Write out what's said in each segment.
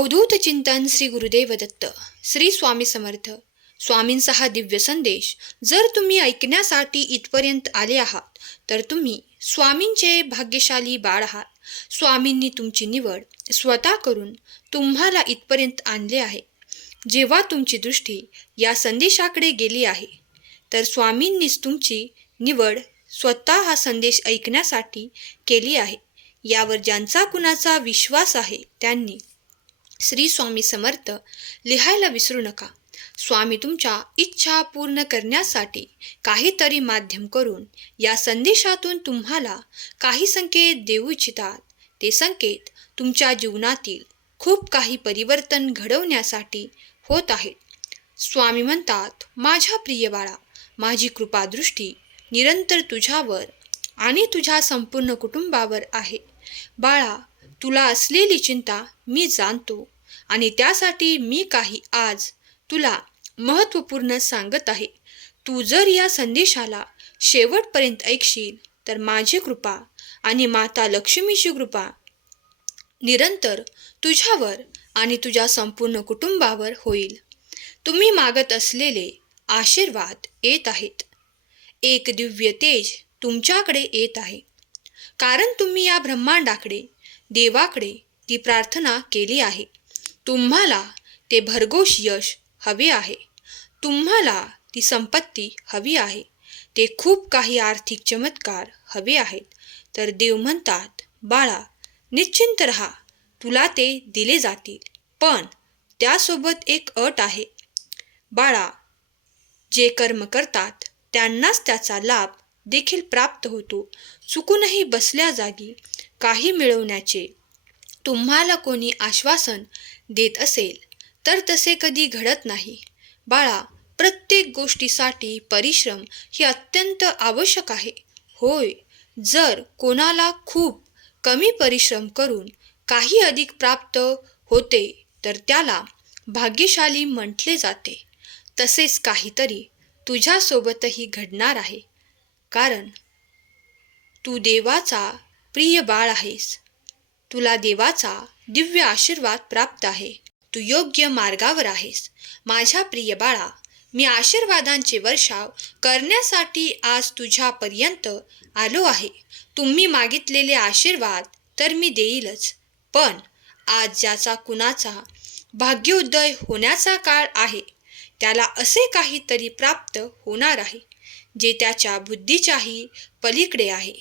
अवधूत चिंतन श्री गुरुदेव दत्त. श्री स्वामी समर्थ. स्वामींचा हा दिव्य संदेश जर तुम्ही ऐकण्यासाठी इथपर्यंत आले आहात तर तुम्ही स्वामींचे भाग्यशाली बाळ आहात. स्वामींनी तुमची निवड स्वतः करून तुम्हाला इथपर्यंत आणले आहे. जेव्हा तुमची दृष्टी या संदेशाकडे गेली आहे तर स्वामींनीच तुमची निवड स्वतः हा संदेश ऐकण्यासाठी केली आहे. यावर ज्यांचा कुणाचा विश्वास आहे त्यांनी श्री स्वामी समर्थ लिहायला विसरू नका. स्वामी तुमच्या इच्छा पूर्ण करण्यासाठी काहीतरी माध्यम करून या संदेशातून तुम्हाला काही संकेत देऊ इच्छितात. ते संकेत तुमच्या जीवनातील खूप काही परिवर्तन घडवण्यासाठी होत आहेत. स्वामी म्हणतात, माझ्या प्रिय बाळा, माझी कृपादृष्टी निरंतर तुझ्यावर आणि तुझ्या संपूर्ण कुटुंबावर आहे. बाळा, तुला असलेली चिंता मी जाणतो आणि त्यासाठी मी काही आज तुला महत्त्वपूर्ण सांगत आहे. तू जर या संदेशाला शेवटपर्यंत ऐकशील तर माझी कृपा आणि माता लक्ष्मीची कृपा निरंतर तुझ्यावर आणि तुझ्या संपूर्ण कुटुंबावर होईल. तुम्ही मागत असलेले आशीर्वाद येत आहेत. एक दिव्य तेज तुमच्याकडे येत आहे, कारण तुम्ही या ब्रह्मांडाकडे, देवाकडे ती प्रार्थना केली आहे. तुम्हाला ते भरघोस यश हवे आहे. तुम्हाला ती संपत्ती हवी आहे. ते खूप काही आर्थिक चमत्कार हवे आहेत. तर देव म्हणतात, बाळा, निश्चिंत रहा, तुला ते दिले जातील. पण त्यासोबत एक अट आहे. बाळा, जे कर्म करतात त्यांनाच त्याचा लाभ देखील प्राप्त होतो. चुकूनही बसल्या जागी काही मिळवण्याचे तुम्हाला कोणी आश्वासन देत असेल तर तसे कधी घडत नाही. बाळा, प्रत्येक गोष्टीसाठी परिश्रम हे अत्यंत आवश्यक आहे. होय, जर कोणाला खूप कमी परिश्रम करून काही अधिक प्राप्त होते तर त्याला भाग्यशाली म्हटले जाते. तसेच काहीतरी तुझ्यासोबतही घडणार आहे, कारण तू देवाचा प्रिय बाळ आहेस. तुला देवाचा दिव्य आशीर्वाद प्राप्त आहे. तू योग्य मार्गावर आहेस. माझ्या प्रिय बाळा, मी आशीर्वादांचे वर्षाव करण्यासाठी आज तुझ्यापर्यंत आलो आहे. तुम्ही मागितलेले आशीर्वाद तर मी देईलच, पण आज ज्याचा कुणाचा भाग्योदय होण्याचा काळ आहे त्याला असे काहीतरी प्राप्त होणार आहे जे त्याच्या बुद्धीच्याही पलीकडे आहे,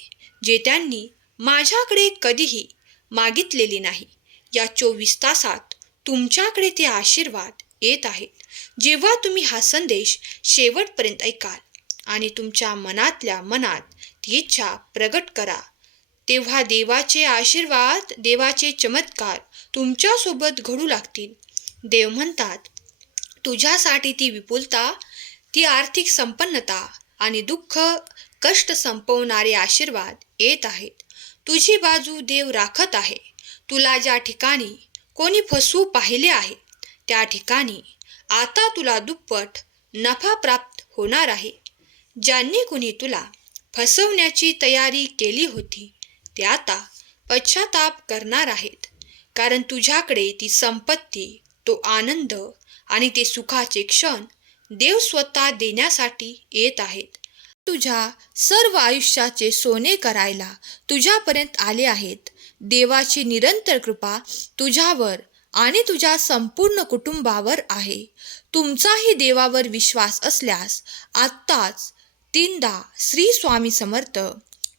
जे त्यांनी माझ्याकडे कधीही मागितलेले नाही. या 24 तासात तुमच्याकडे ते आशीर्वाद येत आहेत. जेव्हा तुम्ही हा संदेश शेवटपर्यंत ऐकाल आणि तुमच्या मनातल्या मनात ती इच्छा प्रगट करा, तेव्हा देवाचे आशीर्वाद, देवाचे चमत्कार तुमच्यासोबत घडू लागतील. देव म्हणतात, तुझ्यासाठी ती विपुलता, ती आर्थिक संपन्नता आणि दुःख कष्ट संपवणारे आशीर्वाद येत आहेत. तुझी बाजू देव राखत आहे. तुला ज्या ठिकाणी कोणी फसवू पाहिले आहे त्या ठिकाणी आता तुला दुप्पट नफा प्राप्त होणार आहे. ज्यांनी कुणी तुला फसवण्याची तयारी केली होती ते आता पश्चाताप करणार आहेत, कारण तुझ्याकडे ती संपत्ती, तो आनंद आणि ते सुखाचे क्षण देव स्वतः देण्यासाठी येत आहेत. तुझ्या सर्व आयुष्याचे सोने करायला तुझ्यापर्यंत आले आहेत. देवाची निरंतर कृपा तुझ्यावर आणि तुझ्या संपूर्ण कुटुंबावर आहे. तुमचाही देवावर विश्वास असल्यास आत्ताच 3दा श्री स्वामी समर्थ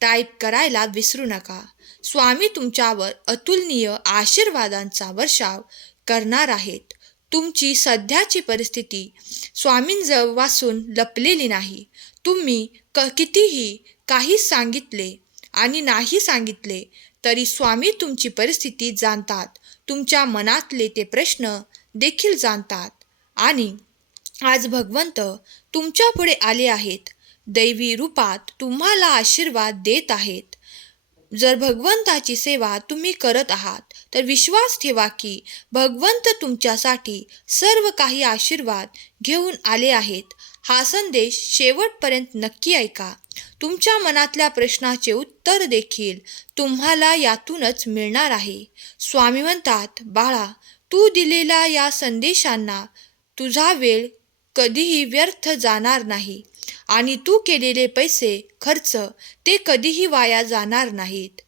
टाईप करायला विसरू नका. स्वामी तुमच्यावर अतुलनीय आशीर्वादांचा वर्षाव करणार आहेत. तुमची सध्याची परिस्थिती स्वामींजवळून लपलेली नाही. तुम्ही कितीही काही सांगितले आणि नाही सांगितले तरी स्वामी तुमची परिस्थिती जाणतात. तुमच्या मनातले ते प्रश्न देखील जाणतात आणि आज भगवंत तुमच्या पुढे आले आहेत. दैवी रूपात तुम्हाला आशीर्वाद देत आहेत. जर भगवंताची सेवा तुम्ही करत आहात तर विश्वास ठेवा की भगवंत तुमच्यासाठी सर्व काही आशीर्वाद घेऊन आले आहेत. हा संदेश शेवटपर्यंत नक्की ऐका. तुमच्या मनातल्या प्रश्नाचे उत्तर देखील तुम्हाला यातूनच मिळणार आहे. स्वामी म्हणतात, बाळा, तू दिलेल्या या संदेशांना तुझा वेळ कधीही व्यर्थ जाणार नाही आणि तू केलेले पैसे खर्च ते कधीही वाया जाणार नाहीत.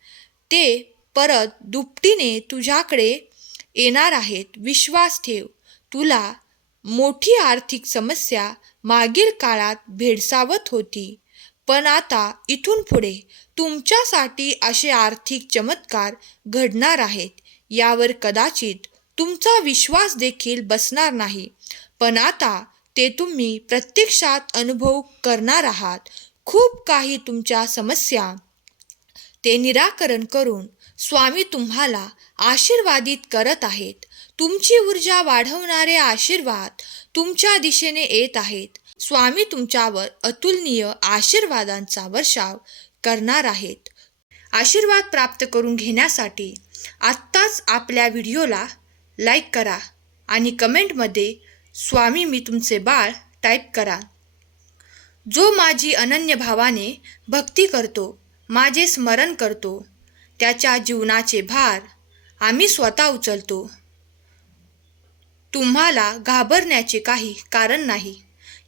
ते परत दुपटीने तुझ्याकडे येणार आहेत. विश्वास ठेव. तुला मोठी आर्थिक समस्या मागील काळात भेडसावत होती, पण आता इथून पुढे तुमच्यासाठी असे आर्थिक चमत्कार घडणार आहेत. यावर कदाचित तुमचा विश्वास देखील बसणार नाही, पण आता ते तुम्ही प्रत्यक्षात अनुभव करणार आहात. खूप काही तुमच्या समस्या ते निराकरण करून स्वामी तुम्हाला आशीर्वादित करत आहेत. तुमची ऊर्जा वाढवणारे आशीर्वाद तुमच्या दिशेने येत आहेत. स्वामी तुमच्यावर अतुलनीय आशीर्वादांचा वर्षाव करणार आहेत. आशीर्वाद प्राप्त करून घेण्यासाठी आत्ताच आपल्या व्हिडिओला लाईक करा आणि कमेंटमध्ये स्वामी मी तुमचे बाळ टाईप करा. जो माझी अनन्य भावाने भक्ती करतो, माझे स्मरण करतो, त्याच्या जीवनाचे भार आम्ही स्वतः उचलतो. तुम्हाला घाबरण्याचे काही कारण नाही.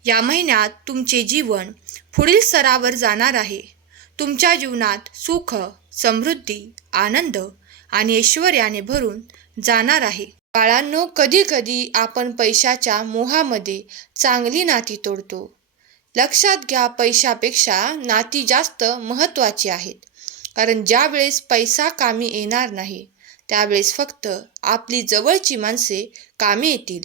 या महिन्यात तुमचे जीवन पुढील स्तरावर जाणार आहे. तुमच्या जीवनात सुख, समृद्धी, आनंद आणि ऐश्वर्याने भरून जाणार आहे. बाळांनो, कधी कधी आपण पैशाच्या मोहामध्ये चांगली नाती तोडतो. लक्षात घ्या, पैशापेक्षा नाती जास्त महत्त्वाची आहेत. कारण ज्या वेळेस पैसा कामी येणार नाही, त्यावेळेस फक्त आपली जवळची माणसे कामी येतील.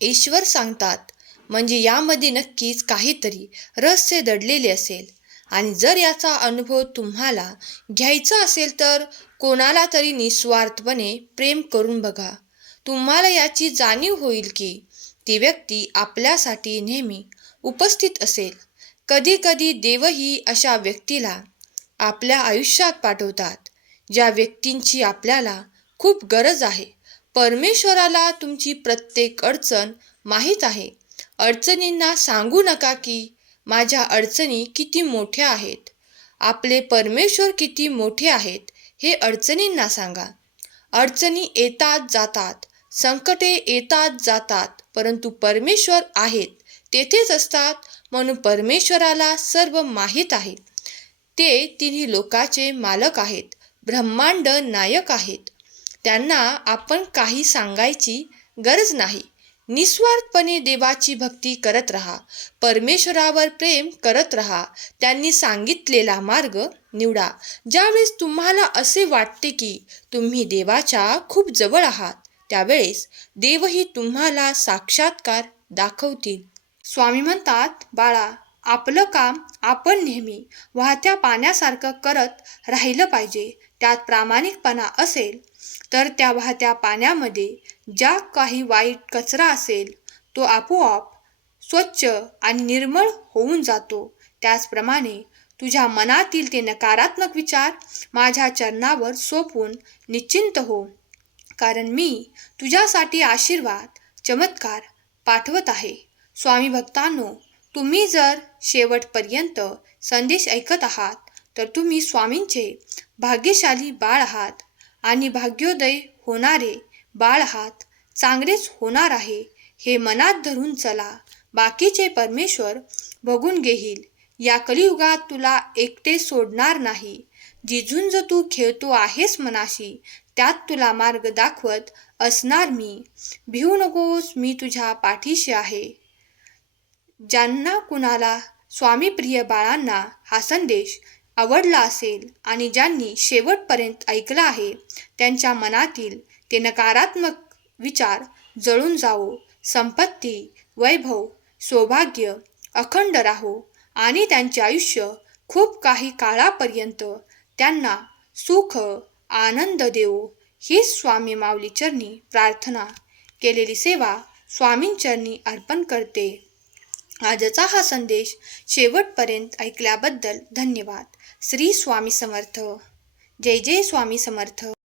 ईश्वर सांगतात म्हणजे यामध्ये नक्कीच काहीतरी रहस्य दडलेले असेल. आणि जर याचा अनुभव तुम्हाला घ्यायचा असेल तर कोणाला तरी निस्वार्थपणे प्रेम करून बघा. तुम्हाला याची जाणीव होईल की ती व्यक्ती आपल्यासाठी नेहमी उपस्थित असेल. कधी कधी देवही अशा व्यक्तीला आपल्या आयुष्यात पाठवतात, ज्या व्यक्तींची आपल्याला खूप गरज आहे. परमेश्वराला तुमची प्रत्येक अडचण माहीत आहे. अडचणींना सांगू नका की माझ्या अडचणी किती मोठ्या आहेत. आपले परमेश्वर किती मोठे आहेत हे अडचणींना सांगा. अडचणी येतात जातात, संकटे येतात जातात, परंतु परमेश्वर आहेत, तेथेच असतात. म्हणून परमेश्वराला सर्व माहीत आहे. ते तिन्ही लोकाचे मालक आहेत, ब्रह्मांड नायक आहेत. त्यांना आपण काही सांगायची गरज नाही. निस्वार्थपणे देवाची भक्ती करत राहा. परमेश्वरावर प्रेम करत राहा. त्यांनी सांगितलेला मार्ग निवडा. ज्यावेळेस तुम्हाला असे वाटते की तुम्ही देवाच्या खूप जवळ आहात, त्यावेळेस देवही तुम्हाला साक्षात्कार दाखवतील. स्वामी म्हणतात, बाळा, आपलं काम आपण नेहमी वाहत्या पाण्यासारखं करत राहिलं पाहिजे. त्यात प्रामाणिकपणा असेल तर त्या वाहत्या पाण्यामध्ये ज्या काही वाईट कचरा असेल तो आपोआप स्वच्छ आणि निर्मळ होऊन जातो. त्याचप्रमाणे तुझ्या मनातील ते नकारात्मक विचार माझ्या चरणावर सोपवून निश्चिंत हो, कारण मी तुझ्यासाठी आशीर्वाद, चमत्कार पाठवत आहे. स्वामी भक्तांनो, तुम्ही जर शेवटपर्यंत संदेश ऐकत आहात तर तुम्ही स्वामींचे भाग्यशाली बाळ आहात आणि भाग्योदय होणारे बाळ आहात. चांगलेच होणार आहे हे मनात धरून चला. बाकीचे परमेश्वर बघून घेईल. या कलियुगात तुला एकटे सोडणार नाही. जी झुंज तू खेळतो आहेस मनाशी, त्यात तुला मार्ग दाखवत असणार मी. भिवू नकोस, मी तुझ्या पाठीशी आहे. ज्यांना कुणाला स्वामीप्रिय बाळांना हा संदेश आवडला असेल आणि ज्यांनी शेवटपर्यंत ऐकला आहे, त्यांच्या मनातील ते नकारात्मक विचार जळून जावो. संपत्ती, वैभव, सौभाग्य अखंड राहो आणि त्यांचे आयुष्य खूप काही काळापर्यंत त्यांना सुख, आनंद देवो. ही स्वामी माऊली चरणी प्रार्थना केलेली सेवा स्वामींचरणी अर्पण करते. आजचा हा संदेश शेवटपर्यंत ऐकल्याबद्दल धन्यवाद. श्री स्वामी समर्थ. जय जय स्वामी समर्थ.